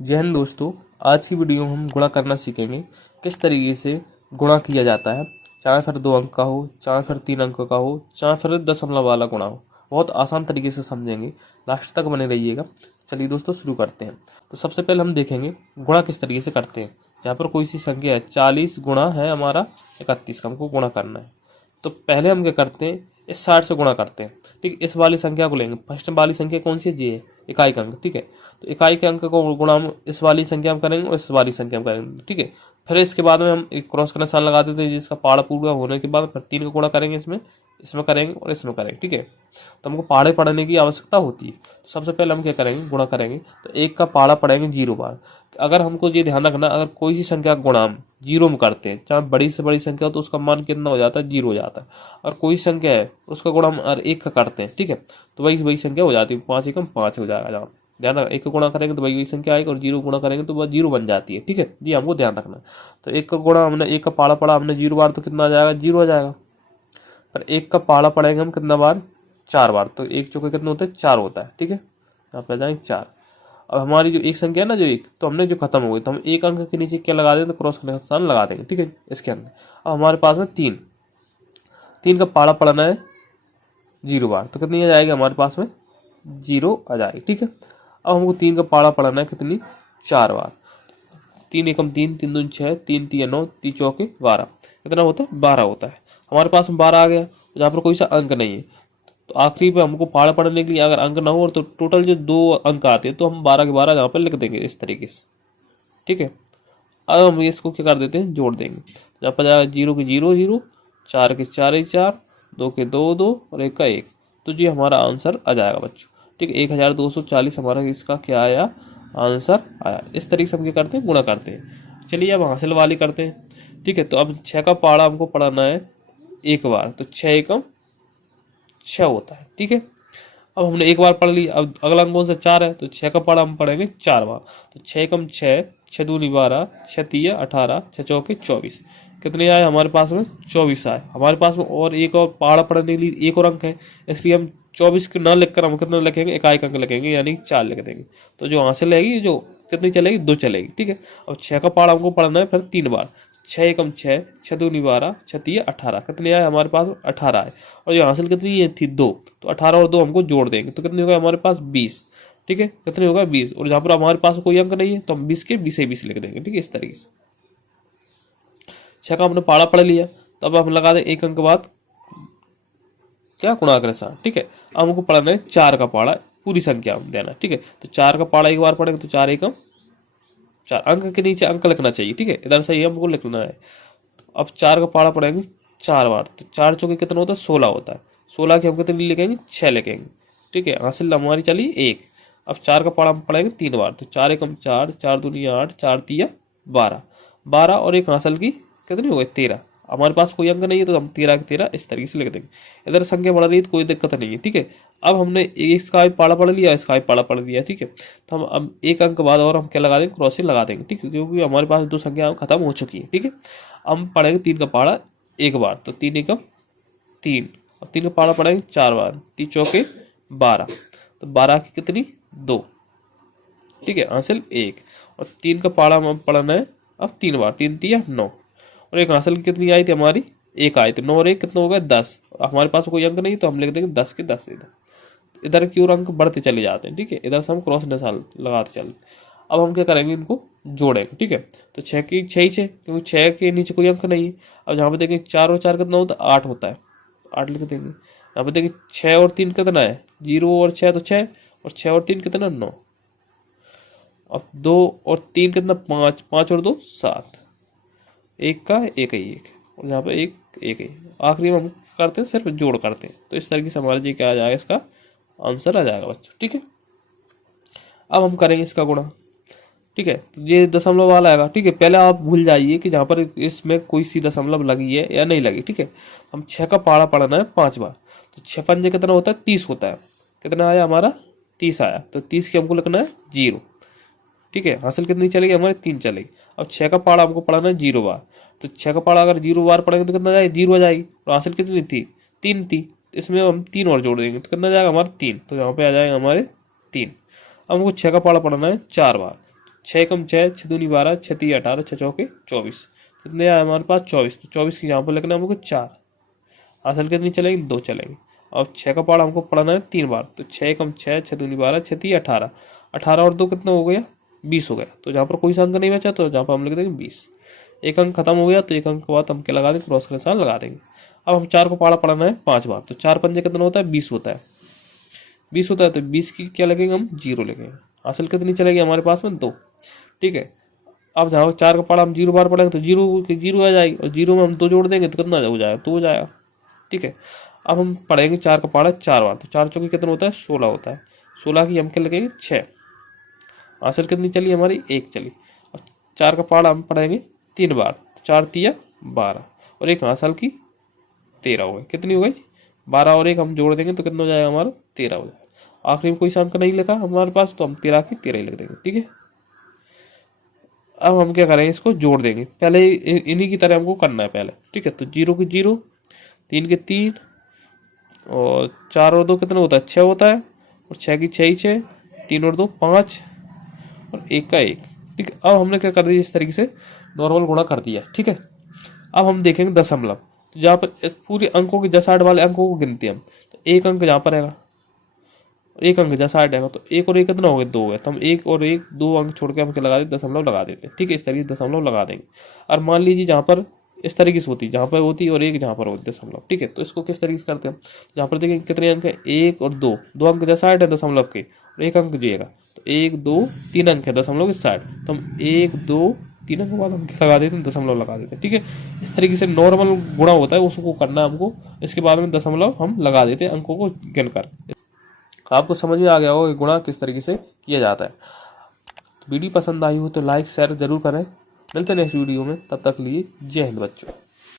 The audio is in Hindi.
जय हिंद दोस्तों। आज की वीडियो में हम गुणा करना सीखेंगे किस तरीके से गुणा किया जाता है, चाहे फिर 2 अंक का हो, चाहे फिर 3 अंक का हो, चाहे फिर दशमलव वाला गुणा हो। बहुत आसान तरीके से समझेंगे, लास्ट तक बने रहिएगा। चलिए दोस्तों शुरू करते हैं। तो सबसे पहले हम देखेंगे गुणा किस तरीके से करते हैं। जहाँ पर कोई सी संख्या है 40 गुणा है हमारा 31 का, हमको गुणा करना है। तो पहले हम क्या करते हैं, इस 60 से गुणा करते हैं। ठीक, इस वाली संख्या को लेंगे। फर्स्ट वाली संख्या कौन सी है, जी है, इकाई का अंक। ठीक है, तो इकाई के अंक को गुणा हम इस वाली संख्या में करेंगे और इस वाली संख्या में करेंगे। ठीक है, फिर इसके बाद में हम एक क्रॉस का निशान लगा देते हैं, जिसका पहाड़ा पूरा होने के बाद फिर 3 का गुणा करेंगे, इसमें इसमें करेंगे और इसमें करेंगे। ठीक है, तो हमको पहाड़े पढ़ने की आवश्यकता होती है। तो सबसे पहले हम क्या करेंगे, गुणा करेंगे। तो 1 का पहाड़ा पढ़ेंगे 0 बार। अगर हमको ये ध्यान रखना, अगर कोई सी संख्या का गुणा हम 0 में करते हैं, चाहे बड़ी से बड़ी संख्या हो, तो उसका मान कितना हो जाता है, 0 हो जाता है। और कोई संख्या है उसका गुणा हम 1 का करते हैं, ठीक है, तो वही संख्या हो जाती है, 5 एकम 5 हो जाएगा। जहाँ ध्यान रखना, 1 का गुणा करेंगे तो वही संख्या आएगी, और 0 गुणा करेंगे तो वह 0 बन जाती है। ठीक है जी, हमको ध्यान रखना। तो 1 का गुणा हमने 1 का पहाड़ा पढ़ा हमने 0 बार, तो कितना आ जाएगा, 0 आ जाएगा। पर 1 का पहाड़ा पढ़ेंगे हम कितना बार, 4 बार, तो 1 चौके कितना होता है, 4 होता है। ठीक है, यहाँ पे आ जाएंगे 4। अब हमारी जो एक संख्या है ना, जो एक, तो हमने जो खत्म हो गई, तो हम एक अंक के नीचे क्या लगा देंगे, तो क्रॉस का निशान लगा देंगे। ठीक है, इसके अंदर अब हमारे पास में 3 का पहाड़ा पढ़ना है 0 बार, तो कितनी आ जाएगी हमारे पास में, 0 आ जाएगी। ठीक है, अब हमको 3 का पहाड़ा पढ़ना है कितनी, 4 बार। 3 एकम 3, 3 दूनी 6, 3 तिया 9, 3 चौके 12, कितना होता है, 12 होता है। हमारे पास में 12 आ गया, जहाँ पर कोई सा अंक नहीं है। तो आखिरी पे हमको पहाड़ा पढ़ने के लिए अगर अंक ना हो, और तो टोटल जो 2 अंक आते हैं, तो हम 12 के 12 यहाँ पर लिख देंगे इस तरीके से। ठीक है, अब हम इसको क्या कर देते हैं, जोड़ देंगे। जहाँ पर जाएगा 0 के 0 0, 4 के 4 ही 4, 2 के 2 2 और 1 का 1, तो जी हमारा आंसर आ जाएगा बच्चों। ठीक है, 1240 हमारा इसका क्या आया, आंसर आया। इस तरीके से हम क्या करते हैं, गुणा करते हैं। चलिए अब हासिल वाली करते हैं। ठीक है, तो अब 6 का पहाड़ा हमको पढ़ाना है 1 बार, तो 6 एकम 6 होता है। ठीक है, अब हमने 1 बार पढ़ लिया। अब अगला अंक कौन सा, 4 है, तो 6 का पढ़ा हम पढ़ेंगे 4 बार। तो 6 एकम 6, 6 दूनी 12, 6 तिया 18, 6 चौके 24, कितने आए हमारे पास में, 24 आए हमारे पास में। और एक और पहाड़ा पढ़ने के लिए एक और अंक है, इसलिए हम 24 को ना लिखकर हम कितना लिखेंगे, इकाई अंक लिखेंगे, यानी 4 लिख देंगे। तो जो हासिल रहेगी, जो कितनी चलेगी, 2 चलेगी। ठीक है, अब 6 का पहाड़ा हमको पढ़ना है फिर 3 बार। 6 एकम 6, 6 दूनी 12, 6 तिया 18, कितने आए हमारे पास, 18 आए। और जो हासिल कितनी ये थी, 2, तो 18 और 2 हमको जोड़ देंगे, तो कितनी होगा हमारे पास, 20। ठीक है, कितने होगा, 20। और जहाँ पर हमारे पास कोई अंक नहीं है, तो हम 20 के 20 ही 20 लिख देंगे। ठीक है, इस तरीके से 6 का हमने पहाड़ा पढ़ लिया। तो अब हम लगा दें 1 अंक बाद क्या, गुणाकार निशान। ठीक है, अब हमको पढ़ना है 4 का पहाड़ा, पूरी संख्या हम देना। ठीक है, तो 4 का पहाड़ा 1 बार पढ़ेंगे, तो 4 एकम 4, अंक के नीचे अंक लिखना चाहिए। ठीक है, इधर से ही हमको लिखना है। अब 4 का पहाड़ा पढ़ेंगे 4 बार, तो 4 चौके कितना होता है, 16 होता है। 16 की हम कितनी लिखेंगे, 6 लिखेंगे। ठीक है, हासिल हमारी चली 1। अब 4 का पहाड़ा हम पढ़ेंगे 3 बार, तो 4 एकम 4, 4 दूनी 8, 4 तिया 12, 12 और एक हासिल की कितनी हो गई, 13। हमारे पास कोई अंक नहीं है, तो हम 13 के 13 इस तरीके से लिख देंगे। इधर संख्या बढ़ रही है तो कोई दिक्कत नहीं है। ठीक है, अब हमने इसका भी पहाड़ा पढ़ लिया, इसका भी पहाड़ा पढ़ लिया। ठीक है, तो हम अब 1 अंक बाद और हम क्या लगा देंगे, क्रॉसिंग लगा देंगे। ठीक है, क्योंकि हमारे पास 2 संख्या खत्म हो चुकी है। ठीक है, हम पढ़ेंगे 3 का पहाड़ा 1 बार, तो 3 एकम 3, और 3 का पहाड़ा पढ़ेंगे 4 बार, 3 चौके 12, तो 12 की कितनी, 2। ठीक है, हासिल 1। और 3 का पहाड़ा हम पढ़ना है अब 3 बार, 3 तिया 9, और एक हासिल कितनी आई थी हमारी, 1 आई। तो 9 और 1 कितना हो गया, 10। हमारे पास कोई अंक नहीं, तो हम लिख देंगे 10 के 10। इधर की ओर अंक बढ़ते चले जाते हैं। ठीक है, इधर से हम क्रॉस निशान लगाते चलते। अब हम क्या करेंगे, इनको जोड़ेंगे। ठीक है, तो 6 की 6 ही 6, क्योंकि 6 के नीचे कोई अंक नहीं है। अब जहाँ पे देखेंगे 4 और 4 कितना होता है, 8 होता है, 8 लिख देंगे। यहाँ पे देखिए 6 और 3 कितना है, 0 और 6 तो 6, और 6 और 3 कितना, 9। अब 2 और 3 कितना, 5, 5 और 2 7, 1 का 1 ही 1, और यहाँ पे 1 1 ही। आखिरी में हम करते हैं सिर्फ जोड़ करते हैं। तो इस तरीके से हमारे जी क्या आ जाएगा, इसका आंसर आ जाएगा बच्चों। ठीक है, अब हम करेंगे इसका गुणा। ठीक है, तो ये दशमलव वाला आएगा। ठीक है, पहले आप भूल जाइए कि जहाँ पर इसमें कोई सी दशमलव लगी है या नहीं लगी। ठीक है, हम 6 का पहाड़ा पढ़ना है 5 बार, तो 6 पंजे कितना होता है, 30 होता है। कितना आया हमारा, 30 आया। तो 30 की हमको लिखना है 0। ठीक है, हासिल कितनी चलेगी हमारी, 3 चलेगी। अब 6 का पहाड़ा हमको पढ़ाना है 0 बार, तो 6 का पहाड़ा अगर 0 बार पढ़ेंगे तो कितना जाएगा, 0 आ जाएगी। और हासिल कितनी थी, 3 थी। इसमें हम 3 और जोड़ देंगे, तो कितना जाएगा हमारा 3, तो यहाँ पे आ जाएगा हमारे 3। अब हमको 6 का पहाड़ा पढ़ना है 4 बार, 6 कम 6, 6 दूनी 12, 6 तीन 18, 6 चौके 24। कितने आए हमारे पास 24। तो 24 की यहाँ पर लिखना है हमको 4। असल कितनी चलेंगी 2 चलेंगी। अब 6 का पहाड़ हमको पढ़ना है 3 बार। तो 6 कम 6, 6 दूनी 12, 6 तीन 18, 18 और 2 कितना हो गया 20 हो गया। तो जहाँ पर कोई सा अंक नहीं बचा तो जहाँ पर हम लिख देंगे 20। एक अंक खत्म हो गया तो एक अंक के बाद हम क्या लगा देंगे, क्रॉस के निशान लगा देंगे। अब हम 4 को पहाड़ा पढ़ना है 5 बार। तो 4 पंजे कितना होता है 20 होता है। 20 होता है तो 20 की क्या लगेंगे हम 0 लगेंगे। असल कितनी चलेगी हमारे पास में 2। ठीक है। अब जहाँ 4 का पहाड़ा हम 0 बार पढ़ेंगे तो 0 आ जाएगी, और 0 में हम 2 जोड़ देंगे तो कितना हो जाएगा 2 हो जाएगा। ठीक है। अब हम पढ़ेंगे 4 का पहाड़ा 4 बार। तो 4 चौके कितना होता है 16 होता है। 16 की हम क्या लगेंगे 6। आंसर कितनी चली हमारी 1 चली। और 4 का पहाड़ा हम पढ़ेंगे 3 बार। 4 तिया 12 और 1 आंसर की 13 हो गई। कितनी हो गई 12 और 1 हम जोड़ देंगे तो कितना हो जाएगा हमारा 13 हो जाएगा। आखिरी में कोई सा अंक नहीं लिखा हमारे पास तो हम 13 की 13 ही लिख देंगे। ठीक है। अब हम क्या करेंगे इसको जोड़ देंगे। पहले इन्हीं की तरह हमको करना है पहले। ठीक है। तो 0 की 0, 3 के 3 और 4 और 2 कितना होता है 6 होता है, और 6 की 6 ही 6, 3 और 2 5 और 1 का 1। ठीक है। अब हमने क्या कर दिया इस तरीके से नॉर्मल गुणा कर दिया। ठीक है। अब हम देखेंगे दशमलव। तो जहाँ पर इस पूरे अंकों के दसाइड वाले अंकों को गिनते हैं हम। तो एक अंक जहाँ पर रहेगा, एक अंक जहाँ साइड रहेगा तो 1 और 1 कितना हो गया 2 है। तो हम 1 और 1 2 अंक छोड़ के हम क्या लगा देते दशमलव लगा देते हैं। ठीक है। इस तरीके से दशमलव लगा देंगे। और मान लीजिए जहाँ पर इस तरीके से होती जहाँ पर होती और 1 जहाँ पर होती दशमलव। ठीक है। तो इसको किस तरीके से करते हैं, जहाँ पर देखेंगे कितने अंक है 1 और 2, 2 अंक जहाँ साइड है दशमलव के और 1 अंक जिएगा। तो 1 2 3 अंक है दशमलव के साइड। तो हम 1 2 3 अंक के बाद हम लगा देते हैं दशमलव लगा देते हैं। ठीक है। इस तरीके से नॉर्मल गुणा होता है उसको करना है हमको। इसके बाद में दशमलव हम लगा देते हैं अंकों को गिनकर। आपको समझ में आ गया होगा कि गुणा किस तरीके से किया जाता है। वीडियो पसंद आई हो तो लाइक शेयर जरूर करें। मिलते हैं नेक्स्ट वीडियो में, तब तक लिए जय हिंद बच्चों।